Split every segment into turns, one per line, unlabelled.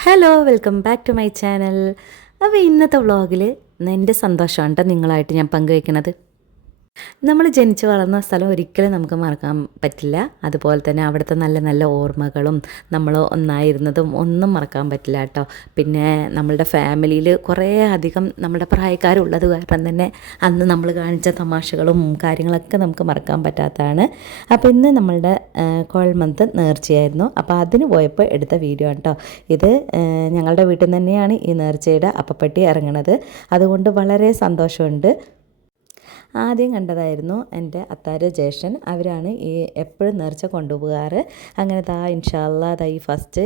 Hello welcome back to my channel അപ്പോൾ ഇന്നത്തെ വ്ളോഗിൽ എന്റെ സന്തോഷമാണ് കേട്ടോ നിങ്ങളായിട്ട് ഞാൻ പങ്കുവയ്ക്കുന്നത് നമ്മൾ ജനിച്ചു വളർന്ന സ്ഥലം ഒരിക്കലും നമുക്ക് മറക്കാൻ പറ്റില്ല. അതുപോലെ തന്നെ അവിടുത്തെ നല്ല നല്ല ഓർമ്മകളും നമ്മൾ ഒന്നായിരുന്നതും ഒന്നും മറക്കാൻ പറ്റില്ല കേട്ടോ. പിന്നെ നമ്മളുടെ ഫാമിലിയിൽ കുറേ അധികം നമ്മുടെ പ്രായക്കാരുള്ളത് കാരണം തന്നെ അന്ന് നമ്മൾ കാണിച്ച തമാശകളും കാര്യങ്ങളൊക്കെ നമുക്ക് മറക്കാൻ പറ്റാത്തതാണ്. അപ്പോൾ ഇന്ന് നമ്മളുടെ കോൾമന്ത് നേർച്ചയായിരുന്നു. അപ്പോൾ അതിന് പോയപ്പോൾ എടുത്ത വീഡിയോ കേട്ടോ. ഇത് ഞങ്ങളുടെ വീട്ടിൽ തന്നെയാണ് ഈ നേർച്ചയുടെ അപ്പപ്പെട്ടി ഇറങ്ങണത്. അതുകൊണ്ട് വളരെ സന്തോഷമുണ്ട്. ആദ്യം കണ്ടതായിരുന്നു എന്റെ അത്താര ജേഷൻ. അവരാണ് ഈ എപ്പോഴും നേർച്ച കൊണ്ടുപോകാറ്. അങ്ങനെ താ ഇൻഷാല്ല താ ഈ ഫസ്റ്റ്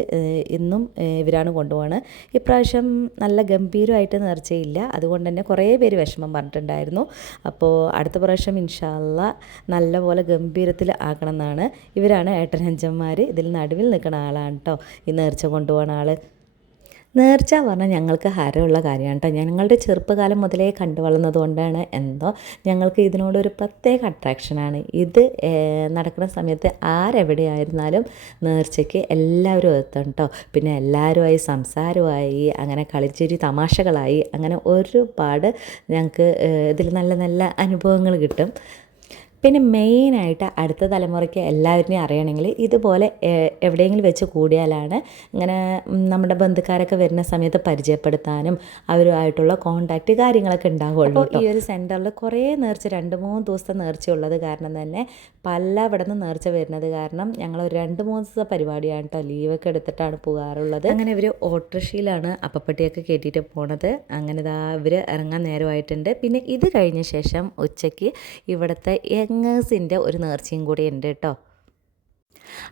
ഇന്നും ഇവരാണ് കൊണ്ടുപോകുന്നത് ഇപ്രാവശ്യം നല്ല ഗംഭീരമായിട്ട് നേർച്ചയില്ല. അതുകൊണ്ട് തന്നെ കുറേ പേര് വിഷമം പറഞ്ഞിട്ടുണ്ടായിരുന്നു. അപ്പോൾ അടുത്ത പ്രാവശ്യം ഇൻഷാല്ല നല്ലപോലെ ഗംഭീരത്തിൽ ആക്കണം എന്നാണ് ഇവരാണ് ഏട്ടനഞ്ചന്മാർ ഇതിൽ നടുവിൽ നിൽക്കുന്ന ആളാണ് കേട്ടോ ഈ നേർച്ച കൊണ്ടുപോകുന്ന ആൾ നേർച്ച പറഞ്ഞാൽ ഞങ്ങൾക്ക് ഹരമുള്ള കാര്യമാണ് കേട്ടോ. ഞങ്ങളുടെ ചെറുപ്പകാലം മുതലേ കണ്ടു വളർന്നത് കൊണ്ടാണ് എന്തോ ഞങ്ങൾക്ക് ഇതിനോടൊരു പ്രത്യേക അട്രാക്ഷനാണ് ഇത് നടക്കുന്ന സമയത്ത് ആരെവിടെയായിരുന്നാലും നേർച്ചയ്ക്ക് എല്ലാവരും എത്തും കേട്ടോ. പിന്നെ എല്ലാവരുമായി സംസാരമായി അങ്ങനെ കളിച്ചിരി തമാശകളായി അങ്ങനെ ഒരുപാട് ഞങ്ങൾക്ക് ഇതിൽ നല്ല നല്ല അനുഭവങ്ങൾ കിട്ടും. പിന്നെ മെയിനായിട്ട് അടുത്ത തലമുറയ്ക്ക് എല്ലാവരിനെയും അറിയണമെങ്കിൽ ഇതുപോലെ എവിടെയെങ്കിലും വെച്ച് കൂടിയാലാണ് ഇങ്ങനെ നമ്മുടെ ബന്ധുക്കാരൊക്കെ വരുന്ന സമയത്ത് പരിചയപ്പെടുത്താനും അവരുമായിട്ടുള്ള കോണ്ടാക്റ്റ് കാര്യങ്ങളൊക്കെ ഉണ്ടാവുള്ളൂ അപ്പോൾ ഈ ഒരു സെന്ററിൽ കുറേ നേർച്ച രണ്ട് മൂന്ന് ദിവസത്തെ നേർച്ച ഉള്ളത് കാരണം തന്നെ പല ഇവിടെ നിന്ന് നേർച്ച വരുന്നത് കാരണം ഞങ്ങൾ ഒരു രണ്ട് മൂന്ന് ദിവസത്തെ പരിപാടിയാണ് കേട്ടോ ലീവൊക്കെ എടുത്തിട്ടാണ് പോകാറുള്ളത്. അങ്ങനെ ഇവർ ഓട്ടോറിക്ഷയിലാണ് അപ്പപ്പെട്ടിയൊക്കെ കയറ്റിയിട്ട് പോണത്. അങ്ങനെ ഇതാ ഇവർ ഇറങ്ങാൻ നേരമായിട്ടുണ്ട്. പിന്നെ ഇത് കഴിഞ്ഞ ശേഷം ഉച്ചയ്ക്ക് ഇവിടുത്തെ യങ്ങേഴ്സിന്റെ ഒരു നേർച്ചയും കൂടി ഉണ്ട് കേട്ടോ.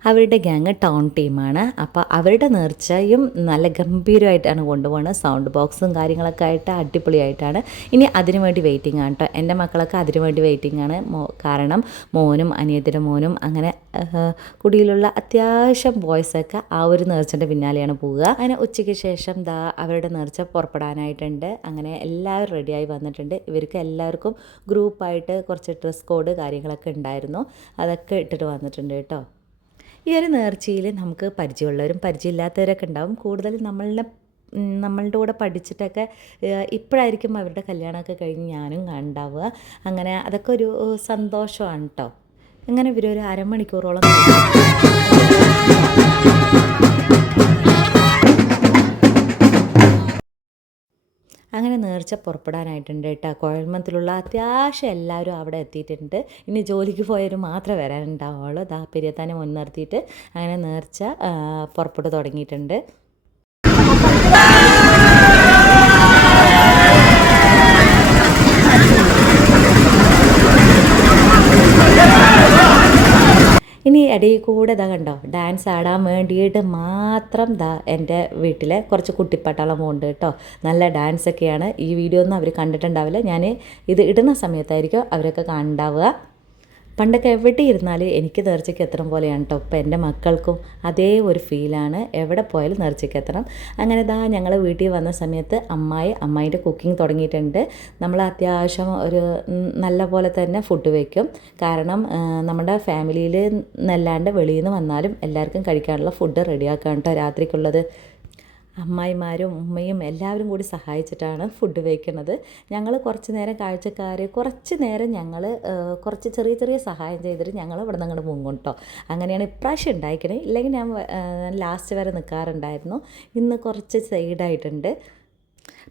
അവരുടെ ഗ്യാങ് ടൗൺ ടീമാണ് അപ്പോൾ അവരുടെ നേർച്ചയും നല്ല ഗംഭീരമായിട്ടാണ് കൊണ്ടുപോകുന്നത്. സൗണ്ട് ബോക്സും കാര്യങ്ങളൊക്കെ ആയിട്ട് അടിപൊളിയായിട്ടാണ്. ഇനി അതിനു വേണ്ടി വെയിറ്റിംഗ് ആണ് കേട്ടോ എന്റെ മക്കളൊക്കെ അതിനു വേണ്ടി വെയിറ്റിംഗ് ആണ്. കാരണം മോനും അനിയത്തിന്റെ മോനും അങ്ങനെ കുടിയിലുള്ള അത്യാവശ്യം ബോയ്സൊക്കെ ആ ഒരു നേർച്ചന്റെ പിന്നാലെയാണ് പോവുക. അങ്ങനെ ഉച്ചയ്ക്ക് ശേഷം ദാ അവരുടെ നേർച്ച പുറപ്പെടാനായിട്ടുണ്ട്. അങ്ങനെ എല്ലാവരും റെഡിയായി വന്നിട്ടുണ്ട്. ഇവർക്ക് എല്ലാവർക്കും ഗ്രൂപ്പായിട്ട് കുറച്ച് ഡ്രസ് കോഡ് കാര്യങ്ങളൊക്കെ ഉണ്ടായിരുന്നു. അതൊക്കെ ഇട്ടിട്ട് വന്നിട്ടുണ്ട് കേട്ടോ ഈ ഒരു നേർച്ചയിൽ നമുക്ക് പരിചയമുള്ളവരും പരിചയമില്ലാത്തവരൊക്കെ ഉണ്ടാവും. കൂടുതൽ നമ്മളുടെ നമ്മളുടെ കൂടെ പഠിച്ചിട്ടൊക്കെ ഇപ്പോഴായിരിക്കും അവരുടെ കല്യാണമൊക്കെ കഴിഞ്ഞ് ഞാനും ഉണ്ടാവുക അങ്ങനെ അതൊക്കെ ഒരു സന്തോഷമാണ് കേട്ടോ അങ്ങനെ ഇവരൊരു അരമണിക്കൂറോളം നേർച്ച പുറപ്പെടാനായിട്ടുണ്ട് കേട്ടോ. കോഴമത്തിലുള്ള അത്യാവശ്യം എല്ലാവരും അവിടെ എത്തിയിട്ടുണ്ട്. ഇനി ജോലിക്ക് പോയവർ മാത്രമേ വരാനുണ്ടാവുള്ളൂ. ദാ പെരിയത്താനെ മുൻനിർത്തിയിട്ട് അങ്ങനെ നേർച്ച പുറപ്പെട്ടു തുടങ്ങിയിട്ടുണ്ട്. ഇനി ഇടയിൽ കൂടെ ഇതാ കണ്ടോ ഡാൻസ് ആടാൻ വേണ്ടിയിട്ട് മാത്രം ദാ എന്റെ വീട്ടിലെ കുറച്ച് കുട്ടിപ്പട്ടാളം ഉണ്ട് കേട്ടോ. നല്ല ഡാൻസൊക്കെയാണ് ഈ വീഡിയോ ഒന്നും അവർ കണ്ടിട്ടുണ്ടാവില്ല. ഞാൻ ഇത് ഇടുന്ന സമയത്തായിരിക്കും അവരൊക്കെ കാണുണ്ടാവുക പണ്ടൊക്കെ എവിടെ ഇരുന്നാലും എനിക്ക് നേർച്ചയ്ക്ക് എത്തണം പോലെയാണ് കേട്ടോ ഇപ്പം എന്റെ മക്കൾക്കും അതേ ഒരു ഫീലാണ്. എവിടെ പോയാലും നേർച്ചയ്ക്ക് എത്തണം. അങ്ങനെ ഇതാ ഞങ്ങൾ വീട്ടിൽ വന്ന സമയത്ത് അമ്മായി അമ്മായിന്റെ കുക്കിംഗ് തുടങ്ങിയിട്ടുണ്ട്. നമ്മൾ അത്യാവശ്യം ഒരു നല്ല പോലെ തന്നെ ഫുഡ് വയ്ക്കും കാരണം നമ്മുടെ ഫാമിലിയിൽ നല്ലാണ്ട് വെളിയിൽ നിന്ന് വന്നാലും എല്ലാവർക്കും കഴിക്കാനുള്ള ഫുഡ് റെഡിയാക്കാൻ കേട്ടോ രാത്രിക്കുള്ളത്. അമ്മായിമാരും ഉമ്മയും എല്ലാവരും കൂടി സഹായിച്ചിട്ടാണ് ഫുഡ് വയ്ക്കുന്നത് ഞങ്ങൾ കുറച്ച് നേരം കാഴ്ചക്കാർ കുറച്ച് നേരം ഞങ്ങൾ കുറച്ച് ചെറിയ ചെറിയ സഹായം ചെയ്തിട്ട് ഞങ്ങൾ ഇവിടെ നിന്ന് അങ്ങോട്ട് മുങ്ങും കേട്ടോ അങ്ങനെയാണ് ഇപ്രാവശ്യം ഉണ്ടായിക്കണേ. ഇല്ലെങ്കിൽ ഞാൻ ലാസ്റ്റ് വരെ നിൽക്കാറുണ്ടായിരുന്നു ഇന്ന് കുറച്ച് സൈഡായിട്ടുണ്ട്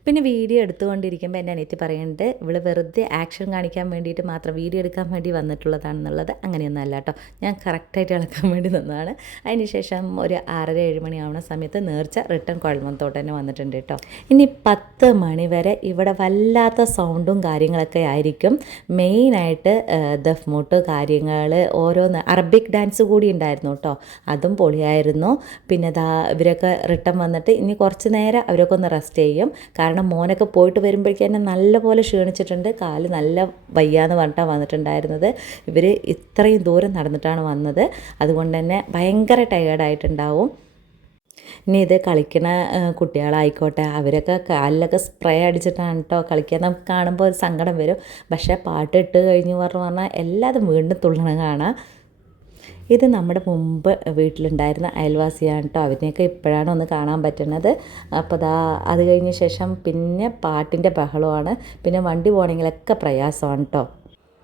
പിന്നെ വീഡിയോ എടുത്തുകൊണ്ടിരിക്കുമ്പോൾ എന്റെ അനിയത്തി പറയുന്നുണ്ട് ഇവൾ വെറുതെ ആക്ഷൻ കാണിക്കാൻ വേണ്ടിയിട്ട് മാത്രം വീഡിയോ എടുക്കാൻ വേണ്ടി വന്നിട്ടുള്ളതാണെന്നുള്ളത് അങ്ങനെയൊന്നും അല്ല കേട്ടോ ഞാൻ കറക്റ്റായിട്ട് ഇളക്കാൻ വേണ്ടി നിന്നതാണ്. അതിനുശേഷം ഒരു ആറര ഏഴ് മണിയാവുന്ന സമയത്ത് നേർച്ച റിട്ടേൺ കുഴമത്തോട്ട് തന്നെ വന്നിട്ടുണ്ട് കേട്ടോ ഇനി പത്ത് മണി വരെ ഇവിടെ വല്ലാത്ത സൗണ്ടും കാര്യങ്ങളൊക്കെ ആയിരിക്കും. മെയിനായിട്ട് ദഫ്മൂട്ട് കാര്യങ്ങൾ ഓരോന്ന് അറബിക് ഡാൻസ് കൂടി ഉണ്ടായിരുന്നു കേട്ടോ അതും പൊളിയായിരുന്നു. പിന്നെ ദാ ഇവരൊക്കെ റിട്ടേൺ വന്നിട്ട് ഇനി കുറച്ച് നേരം അവരൊക്കെ ഒന്ന് റെസ്റ്റ് ചെയ്യും. കാരണം മോനൊക്കെ പോയിട്ട് വരുമ്പോഴേക്കും എന്നെ നല്ലപോലെ ക്ഷീണിച്ചിട്ടുണ്ട്. കാൽ നല്ല വയ്യാന്ന് പറഞ്ഞിട്ടാണ് വന്നിട്ടുണ്ടായിരുന്നത്. ഇവർ ഇത്രയും ദൂരം നടന്നിട്ടാണ് വന്നത്. അതുകൊണ്ട് തന്നെ ഭയങ്കര ടയേർഡായിട്ടുണ്ടാവും ഇനി ഇത് കളിക്കണ കുട്ടികളായിക്കോട്ടെ അവരൊക്കെ കാലിലൊക്കെ സ്പ്രേ അടിച്ചിട്ടാണ് കേട്ടോ കളിക്കാൻ നമുക്ക് കാണുമ്പോൾ ഒരു സങ്കടം വരും. പക്ഷേ പാട്ട് ഇട്ട് കഴിഞ്ഞ് പറഞ്ഞു പറഞ്ഞാൽ എല്ലാതും വീണ്ടും തുള്ളണ കാണാം. ഇത് നമ്മുടെ മുമ്പ് വീട്ടിലുണ്ടായിരുന്ന അയൽവാസിയാണ് കേട്ടോ അവരെയൊക്കെ ഇപ്പോഴാണ് ഒന്ന് കാണാൻ പറ്റുന്നത്. അപ്പോൾ ദാ അത് കഴിഞ്ഞ ശേഷം പിന്നെ പാട്ടിന്റെ ബഹളമാണ്. പിന്നെ വണ്ടി പോകണമെങ്കിലൊക്കെ പ്രയാസമാണ് കേട്ടോ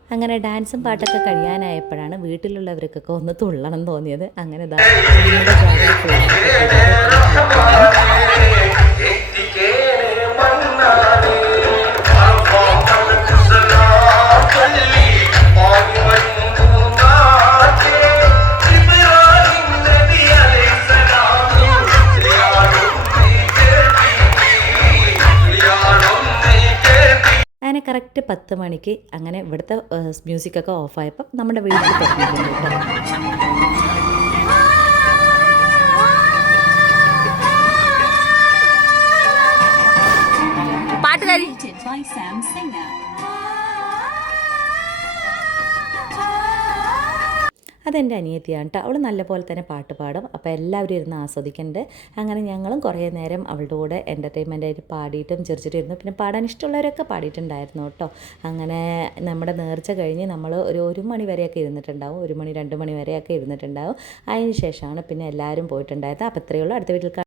അങ്ങനെ ഡാൻസും പാട്ടൊക്കെ കഴിയാനായപ്പോഴാണ് വീട്ടിലുള്ളവർക്കൊക്കെ ഒന്ന് തുള്ളണം തോന്നിയത്. അങ്ങനെ കറക്റ്റ് പത്ത് മണിക്ക് അങ്ങനെ ഇവിടുത്തെ മ്യൂസിക്കൊക്കെ ഓഫായപ്പോൾ നമ്മുടെ വീട്ടിൽ തുടങ്ങിയിട്ടുണ്ട് കേട്ടോ.
Created
അതെന്റെ അനിയത്തിയാണ് കേട്ടോ അവൾ നല്ലപോലെ തന്നെ പാട്ട് പാടും. അപ്പോൾ എല്ലാവരും ഇരുന്ന് ആസ്വദിക്കുന്നുണ്ട് അങ്ങനെ ഞങ്ങളും കുറേ നേരം അവളുടെ കൂടെ എന്റർടൈൻമെന്റ് ആയിട്ട് പാടിയിട്ടും ചിരിച്ചിട്ടും ഇരുന്നു പിന്നെ പാടാൻ ഇഷ്ടമുള്ളവരൊക്കെ പാടിയിട്ടുണ്ടായിരുന്നു കേട്ടോ അങ്ങനെ നമ്മുടെ നേർച്ച കഴിഞ്ഞ് നമ്മൾ ഒരു ഒരു മണി വരെയൊക്കെ ഇരുന്നിട്ടുണ്ടാവും. ഒരു മണി രണ്ട് മണി വരെയൊക്കെ ഇരുന്നിട്ടുണ്ടാവും. അതിന് ശേഷമാണ് പിന്നെ എല്ലാവരും പോയിട്ടുണ്ടായത്. അപ്പോൾ ഇത്രയേ ഉള്ളൂ. അടുത്ത വീട്ടിൽ.